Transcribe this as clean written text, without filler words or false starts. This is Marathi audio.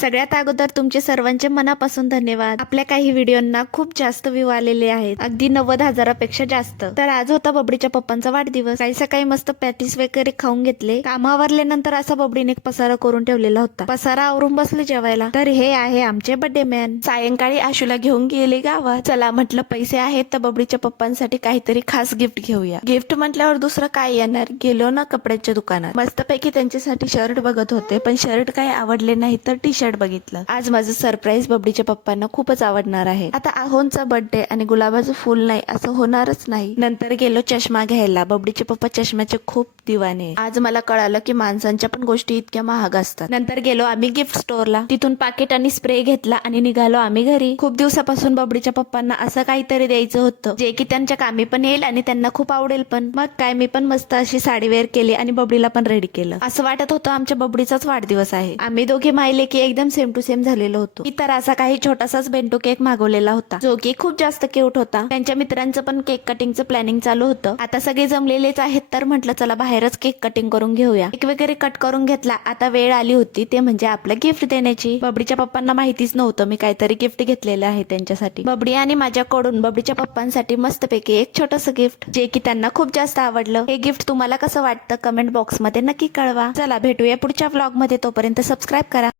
सगळ्यात अगोदर तुमचे सर्वांचे मनापासून धन्यवाद। आपल्या काही व्हिडिओंना खूप जास्त व्ह्यू आलेले आहेत, अगदी 90,000पेक्षा जास्त। तर आज होता बबडीच्या पप्पांचा वाढदिवस। काही सकाळी मस्त पॅटीस वगैरे खाऊन घेतले। कामावरल्यानंतर असा बबडीने एक पसारा करून ठेवलेला होता। पसारा आवरून बसले जेवायला, तर हे आहे आमचे बर्थडे मॅन। सायंकाळी आशूला घेऊन गेले गावात। चला म्हटलं पैसे आहेत तर बबडीच्या पप्पांसाठी काहीतरी खास गिफ्ट घेऊया। गिफ्ट म्हटल्यावर दुसरं काय येणार, गेलो ना कपड्याच्या दुकानात। मस्तपैकी त्यांच्यासाठी शर्ट बघत होते, पण शर्ट काही आवडले नाही तर टी शर्ट बघितलं। आज माझं सरप्राईज बबडीच्या पप्पांना खूपच आवडणार आहे। आता आहोंचा बर्थडे आणि गुलाबाचं फुल नाही असं होणारच नाही। नंतर गेलो चष्मा घ्यायला। बबडीचे पप्पा चष्म्याचे खूप दिवाने। आज मला कळालं की माणसांच्या पण गोष्टी इतक्या महाग असतात। नंतर गेलो आम्ही गिफ्ट स्टोअरला, तिथून पाकिट आणि स्प्रे घेतला आणि निघालो आम्ही घरी। खूप दिवसापासून बबडीच्या पप्पांना असं काहीतरी द्यायचं होतं जे की त्यांच्या कामी पण येईल आणि त्यांना खूप आवडेल पण। मग काय, मी पण मस्त अशी साडी वेअर केली आणि बबडीला पण रेडी केलं। असं वाटत होतं आमच्या बबडीचाच वाढदिवस आहे। आम्ही दोघे माहिले की एकदम सेम टू सेम झालेलो होतो। इतर असा काही छोटासाच बेंटो केक मागवलेला होता, जो की खूप जास्त क्यूट होता। त्यांच्या मित्रांचं पण केक कटिंगचं प्लॅनिंग चालू होतं। आता सगळे जमलेलेच आहेत तर म्हटलं चला बाहेरच केक कटिंग करून घेऊया। केक वगैरे कट करून घेतला। आता वेळ आली होती ते म्हणजे आपलं गिफ्ट देण्याची। बबडीच्या पप्पांना माहितीच नव्हतं मी काहीतरी गिफ्ट घेतलेलं आहे त्यांच्यासाठी। बबडी आणि माझ्याकडून बबडीच्या पप्पांसाठी मस्तपैकी एक छोटंसं गिफ्ट, जे की त्यांना खूप जास्त आवडलं। हे गिफ्ट तुम्हाला कसं वाटतं कमेंट बॉक्स मध्ये नक्की कळवा। चला भेटूया पुढच्या व्लॉग मध्ये, तोपर्यंत सबस्क्राईब करा।